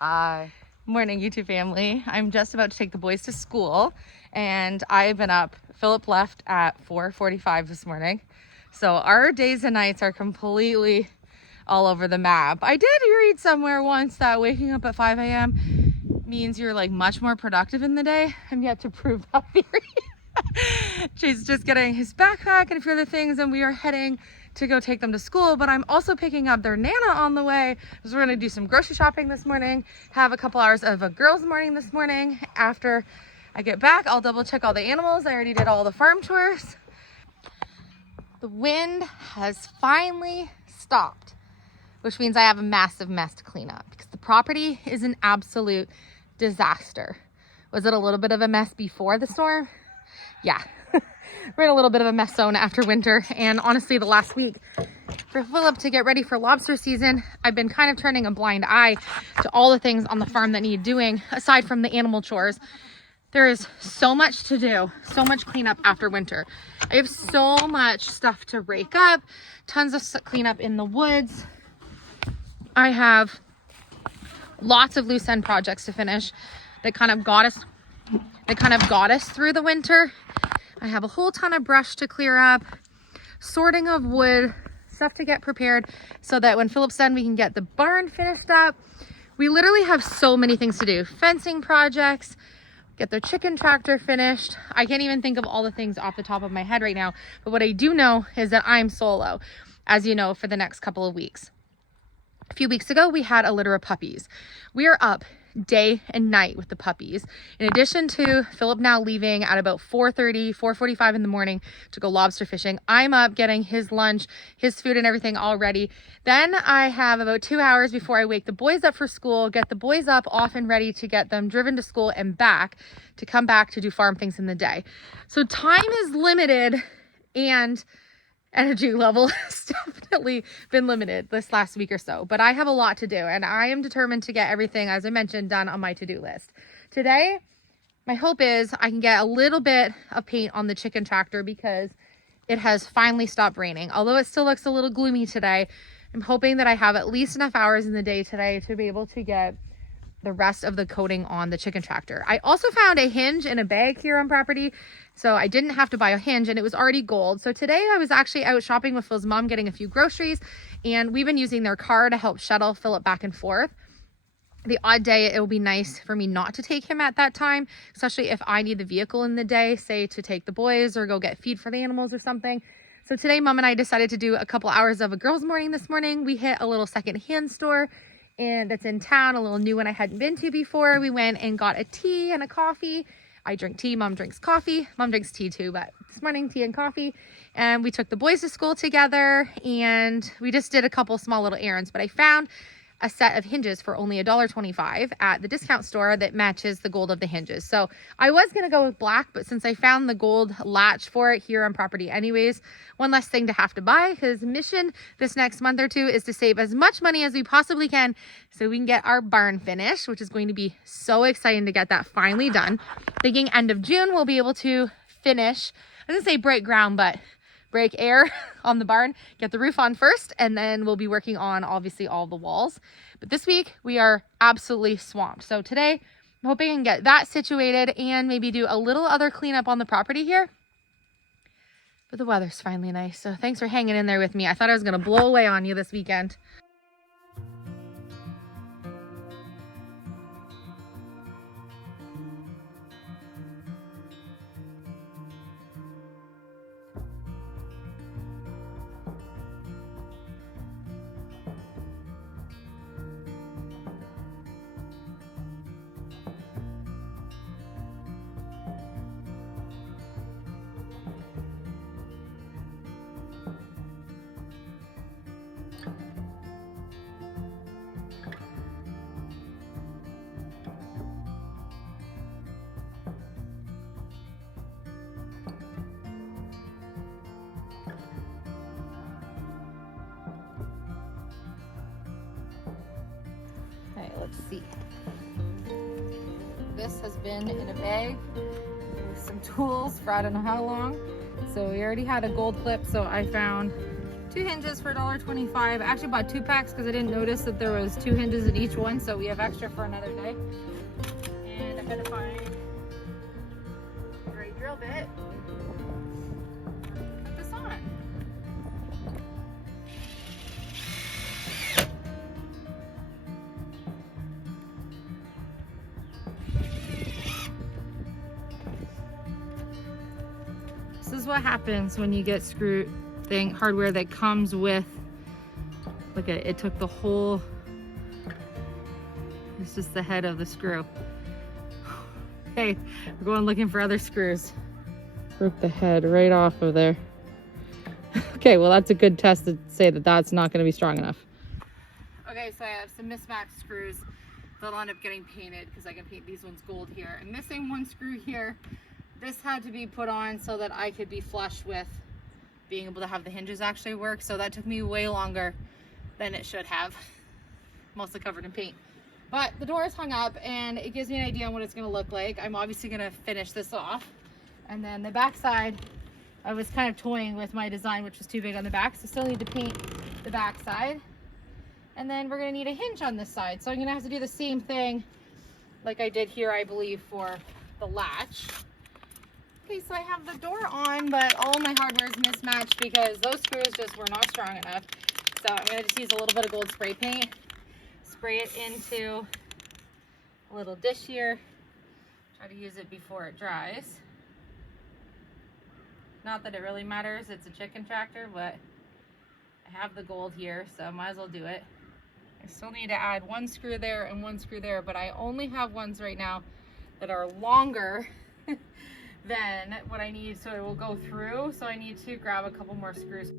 Hi. Morning, YouTube family. I'm just about to take the boys to school, and I've been up. Philip left at 4:45 this morning, so our days and nights are completely all over the map. I did read somewhere once that waking up at 5 a.m. means you're like much more productive in the day. I'm yet to prove that theory. She's just getting his backpack and a few other things, and we are heading to go take them to school, but I'm also picking up their Nana on the way because we're gonna do some grocery shopping this morning, have a couple hours of a girls' morning this morning. After I get back, I'll double check all the animals. I already did all the farm tours. The wind has finally stopped, which means I have a massive mess to clean up because the property is an absolute disaster. Was it a little bit of a mess before the storm? Yeah. We're in a little bit of a mess zone after winter, and honestly the last week for Philip to get ready for lobster season, I've been kind of turning a blind eye to all the things on the farm that need doing aside from the animal chores. There is so much to do, so much cleanup after winter. I have so much stuff to rake up, tons of cleanup in the woods. I have lots of loose end projects to finish that kind of got us through the winter. I have a whole ton of brush to clear up, sorting of wood, stuff to get prepared so that when Philip's done, we can get the barn finished up. We literally have so many things to do. Fencing projects, get the chicken tractor finished. I can't even think of all the things off the top of my head right now, but what I do know is that I'm solo, as you know, for the next couple of weeks. A few weeks ago, we had a litter of puppies. We are up day and night with the puppies. In addition to Philip now leaving at about 4:30, 4:45 in the morning to go lobster fishing, I'm up getting his lunch, his food and everything all ready. Then I have about 2 hours before I wake the boys up for school, get the boys up off and ready to get them driven to school and back to come back to do farm things in the day. So time is limited, and energy level has definitely been limited this last week or so, but I have a lot to do, and I am determined to get everything, as I mentioned, done on my to-do list. Today, my hope is I can get a little bit of paint on the chicken tractor because it has finally stopped raining. Although it still looks a little gloomy today, I'm hoping that I have at least enough hours in the day today to be able to get the rest of the coating on the chicken tractor. I also found a hinge in a bag here on property, so I didn't have to buy a hinge, and it was already gold. So today I was actually out shopping with Phil's mom, getting a few groceries, and we've been using their car to help shuttle Philip back and forth. The odd day, it will be nice for me not to take him at that time, especially if I need the vehicle in the day, say to take the boys or go get feed for the animals or something. So today, Mom and I decided to do a couple hours of a girls' morning this morning. We hit a little secondhand store and that's in town, a little new one I hadn't been to before. We went and got a tea and a coffee. I drink tea, Mom drinks coffee. Mom drinks tea too, but this morning, tea and coffee. And we took the boys to school together, and we just did a couple small little errands, but I found a set of hinges for only $1.25 at the discount store that matches the gold of the hinges. So I was going to go with black, but since I found the gold latch for it here on property anyways, one less thing to have to buy. His mission this next month or two is to save as much money as we possibly can so we can get our barn finished, which is going to be so exciting to get that finally done. Thinking end of June, we'll be able to finish, I was going to say break ground, but break air on the barn, get the roof on first, and then we'll be working on obviously all the walls. But this week we are absolutely swamped. So today I'm hoping I can get that situated and maybe do a little other cleanup on the property here. But the weather's finally nice, so thanks for hanging in there with me. I thought I was gonna blow away on you this weekend. Let's see. This has been in a bag with some tools for I don't know how long. So we already had a gold clip, so I found 2 hinges for $1.25. I actually bought 2 packs because I didn't notice that there was 2 hinges in each one, so we have extra for another day. And I'm gonna find the right drill bit. Put this on. This is what happens when you get hardware that comes with, look at it, it took the whole, it's just the head of the screw. Okay, we're going looking for other screws. Broke the head right off of there. Okay, well that's a good test to say that that's not going to be strong enough. Okay, so I have some mismatched screws that'll end up getting painted because I can paint these ones gold here. I'm missing one screw here. This had to be put on so that I could be flush with being able to have the hinges actually work. So that took me way longer than it should have. Mostly covered in paint. But the door is hung up and it gives me an idea on what it's going to look like. I'm obviously going to finish this off. And then the back side, I was kind of toying with my design, which was too big on the back. So still need to paint the back side. And then we're going to need a hinge on this side. So I'm going to have to do the same thing like I did here, I believe, for the latch. Okay, so I have the door on, but all my hardware is mismatched because those screws just were not strong enough. So I'm going to just use a little bit of gold spray paint, spray it into a little dish here, try to use it before it dries. Not that it really matters, it's a chicken tractor, but I have the gold here, so I might as well do it. I still need to add 1 screw there and 1 screw there, but I only have ones right now that are longer than what I need, so it will go through. So I need to grab a couple more screws.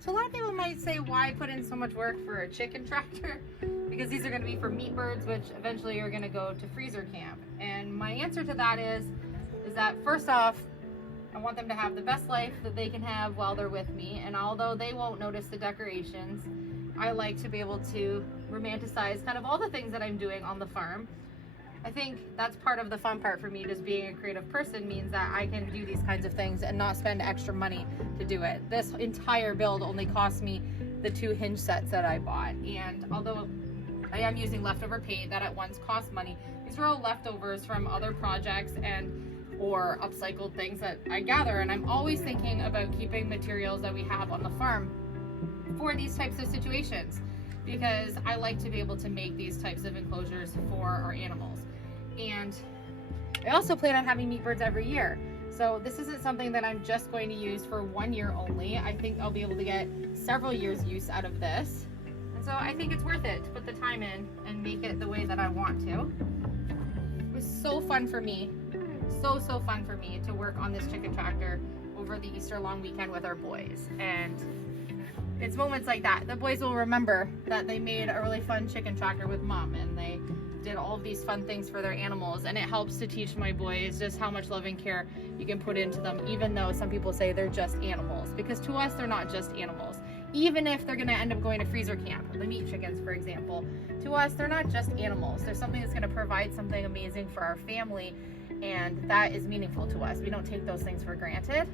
So a lot of people might say, why put in so much work for a chicken tractor? Because these are going to be for meat birds, which eventually are going to go to freezer camp. And my answer to that is that first off, I want them to have the best life that they can have while they're with me. And although they won't notice the decorations, I like to be able to romanticize kind of all the things that I'm doing on the farm. I think that's part of the fun part for me. Just being a creative person means that I can do these kinds of things and not spend extra money to do it. This entire build only cost me the 2 hinge sets that I bought. And although I am using leftover paint that at once cost money, these were all leftovers from other projects or upcycled things that I gather. And I'm always thinking about keeping materials that we have on the farm for these types of situations, because I like to be able to make these types of enclosures for our animals. And I also plan on having meat birds every year. So this isn't something that I'm just going to use for 1 year only. I think I'll be able to get several years use out of this. And so I think it's worth it to put the time in and make it the way that I want to. It was so fun for me, so fun for me to work on this chicken tractor over the Easter long weekend with our boys. And it's moments like that. The boys will remember that they made a really fun chicken tractor with mom, and they did all of these fun things for their animals. And it helps to teach my boys just how much love and care you can put into them, even though some people say they're just animals. Because to us, they're not just animals. Even if they're gonna end up going to freezer camp, the meat chickens, for example, to us, they're not just animals. They're something that's gonna provide something amazing for our family, and that is meaningful to us. We don't take those things for granted.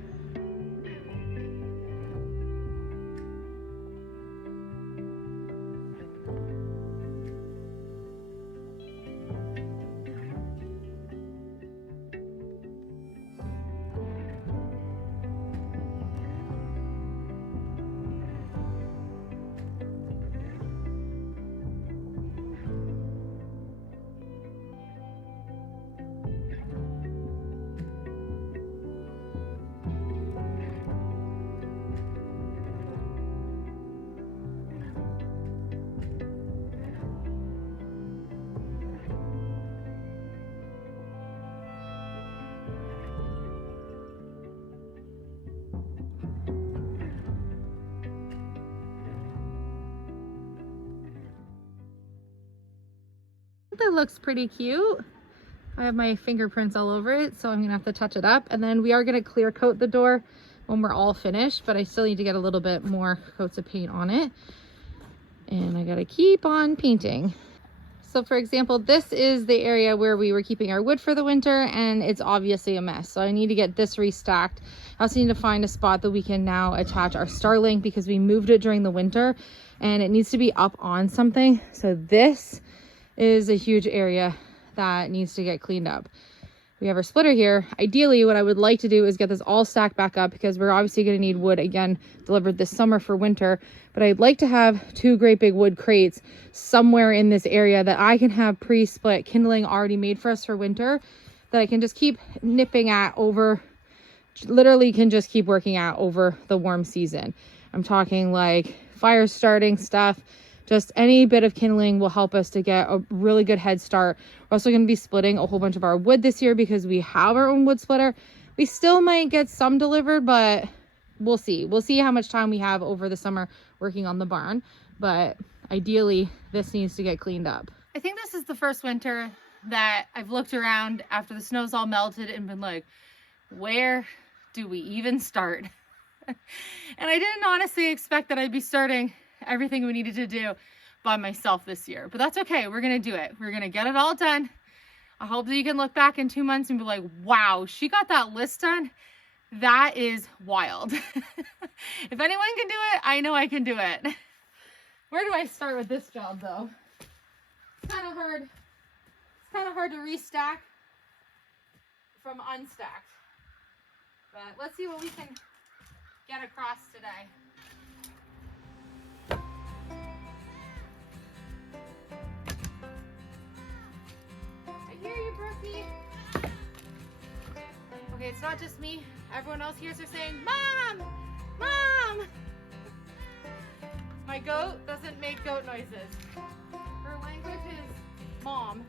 it looks pretty cute. I have my fingerprints all over it, so I'm gonna have to touch it up. And then we are gonna clear coat the door when we're all finished, but I still need to get a little bit more coats of paint on it. And I gotta keep on painting. So for example, this is the area where we were keeping our wood for the winter, and it's obviously a mess. So I need to get this restacked. I also need to find a spot that we can now attach our Starlink, because we moved it during the winter and it needs to be up on something. So this is a huge area that needs to get cleaned up. We have our splitter here. Ideally, what I would like to do is get this all stacked back up, because we're obviously going to need wood again delivered this summer for winter. But I'd like to have 2 great big wood crates somewhere in this area that I can have pre-split kindling already made for us for winter, that I can just keep nipping at over, literally can just keep working at over the warm season. I'm talking like fire starting stuff. Just any bit of kindling will help us to get a really good head start. We're also going to be splitting a whole bunch of our wood this year because we have our own wood splitter. We still might get some delivered, but we'll see. We'll see how much time we have over the summer working on the barn. But ideally, this needs to get cleaned up. I think this is the first winter that I've looked around after the snow's all melted and been like, where do we even start? And I didn't honestly expect that I'd be starting everything we needed to do by myself this year, but that's okay. We're gonna do it. We're gonna get it all done. I hope that you can look back in 2 months and be like, wow, she got that list done. That is wild. If anyone can do it, I know I can do it. Where do I start with this job though? It's kind of hard. It's kind of hard to restack from unstacked, but let's see what we can get across today. I hear you, Brookie. Okay, it's not just me. Everyone else hears her saying, Mom! Mom! My goat doesn't make goat noises. Her language is mom.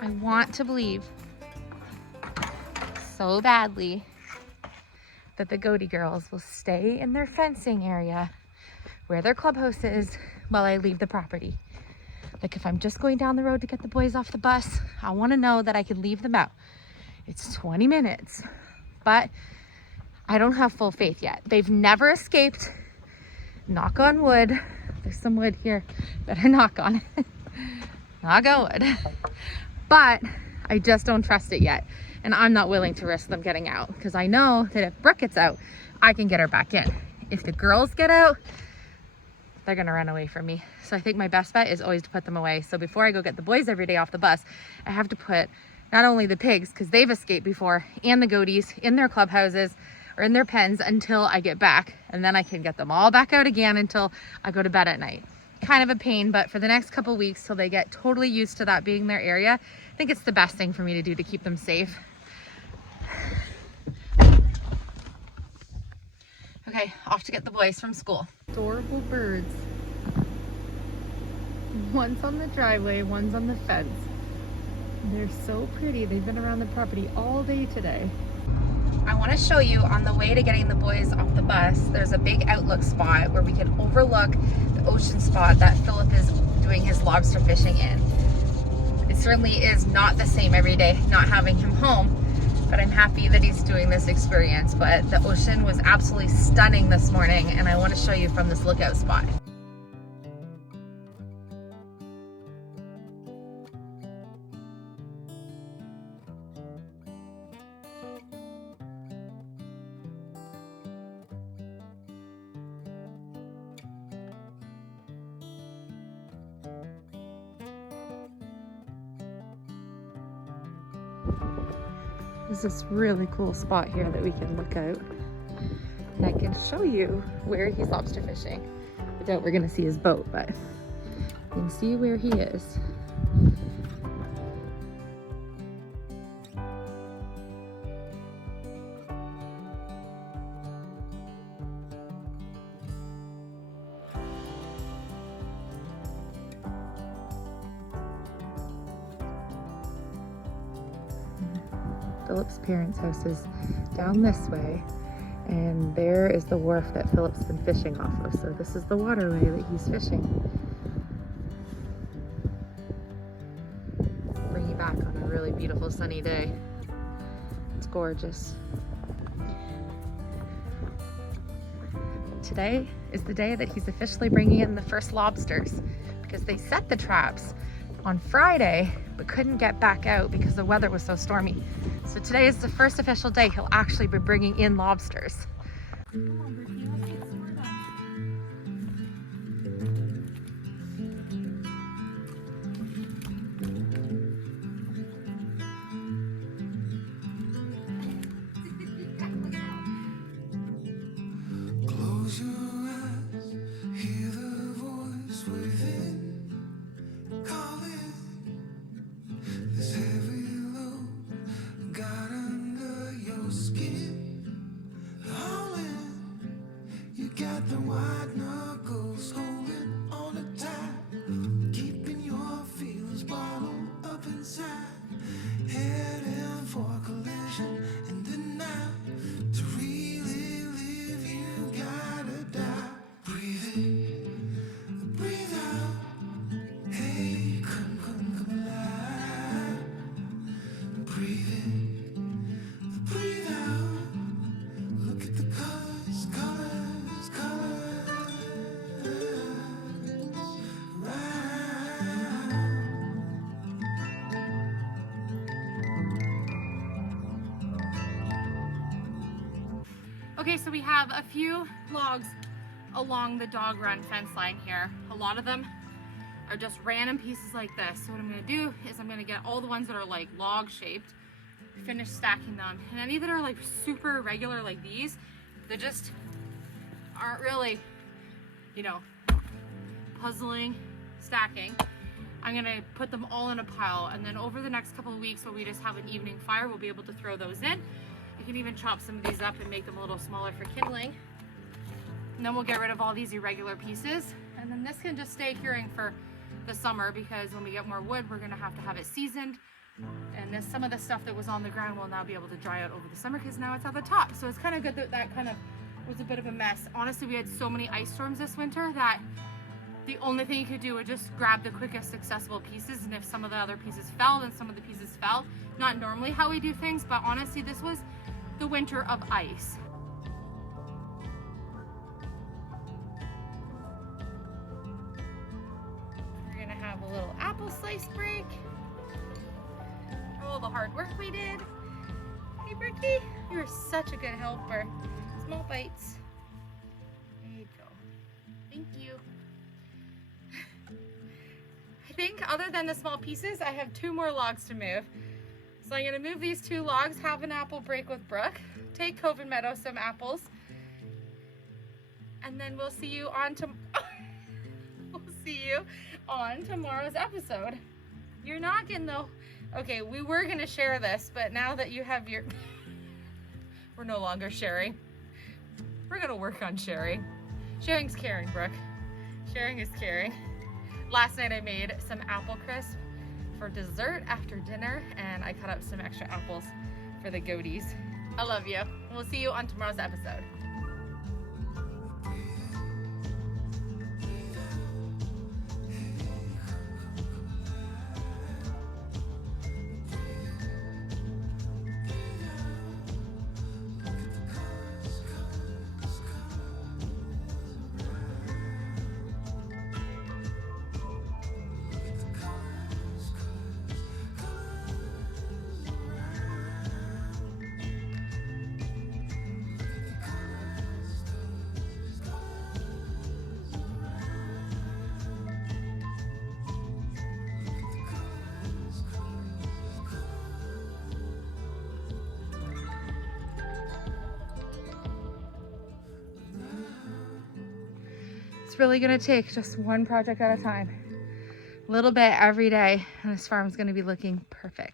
I want to believe so badly that the Goaty girls will stay in their fencing area where their clubhouse is while I leave the property. Like if I'm just going down the road to get the boys off the bus, I want to know that I can leave them out. It's 20 minutes, but I don't have full faith yet. They've never escaped. Knock on wood. There's some wood here. Better knock on it. Knock on wood. But I just don't trust it yet. And I'm not willing to risk them getting out, because I know that if Brooke gets out, I can get her back in. If the girls get out, they're gonna run away from me. So I think my best bet is always to put them away. So before I go get the boys every day off the bus, I have to put not only the pigs, because they've escaped before, and the goaties in their clubhouses or in their pens until I get back. And then I can get them all back out again until I go to bed at night. Kind of a pain, but for the next couple weeks till they get totally used to that being their area, I think it's the best thing for me to do to keep them safe. Okay, off to get the boys from school. Adorable birds. One's on the driveway, one's on the fence. They're so pretty. They've been around the property all day today. I want to show you on the way to getting the boys off the bus, there's a big outlook spot where we can overlook the ocean spot that Philip is doing his lobster fishing in. It certainly is not the same every day not having him home, but I'm happy that he's doing this experience. But the ocean was absolutely stunning this morning, and I want to show you from this lookout spot. There's this really cool spot here that we can look out, and I can show you where he's lobster fishing. I doubt we're gonna see his boat, but you can see where he is. Philip's parents' house is down this way, and there is the wharf that Philip's been fishing off of. So this is the waterway that he's fishing. Bring you back on a really beautiful sunny day. It's gorgeous. Today is the day that he's officially bringing in the first lobsters, because they set the traps on Friday but couldn't get back out because the weather was so stormy. So today is the first official day he'll actually be bringing in lobsters. Close your eyes, hear the voice within, calling this heavy load got under your skin. All in, you got the white knuckles holding on it tight, keeping your feelings bottled up inside, heading for collision and denial. To really live, you gotta die. Breathe in, breathe out. Hey, come alive. Breathe in, breathe out. Look at the colors, colors, colors. Right. Okay, so we have a few logs along the dog run fence line here. A lot of them are just random pieces like this. So what I'm gonna do is I'm gonna get all the ones that are like log shaped, finish stacking them. And any that are like super irregular like these, they just aren't really, you know, puzzling, stacking. I'm gonna put them all in a pile, and then over the next couple of weeks when we just have an evening fire, we'll be able to throw those in. You can even chop some of these up and make them a little smaller for kindling. And then we'll get rid of all these irregular pieces. And then this can just stay curing for the summer, because when we get more wood, we're gonna have to have it seasoned. And this, some of the stuff that was on the ground will now be able to dry out over the summer, because now it's at the top. So it's kind of good that that kind of was a bit of a mess. Honestly, we had so many ice storms this winter that the only thing you could do was just grab the quickest accessible pieces. And if some of the other pieces fell, then some of the pieces fell. Not normally how we do things, but honestly, this was the winter of ice. We're gonna have a little apple slice break. All the hard work we did. Hey, Bricky, you're such a good helper. Small bites. There you go. Thank you. I think other than the small pieces, I have 2 more logs to move. So I'm gonna move these 2 logs, have an apple break with Brooke, take Coven Meadow some apples, and then we'll see you on tomorrow's episode. You're not getting though. Okay, we were gonna share this, but now that you have your, we're no longer sharing. We're gonna work on sharing. Sharing's caring, Brooke. Sharing is caring. Last night I made some apple crisp for dessert after dinner, and I cut up some extra apples for the goaties. I love you. We'll see you on tomorrow's episode. It's really gonna take just one project at a time, a little bit every day, and this farm's gonna be looking perfect.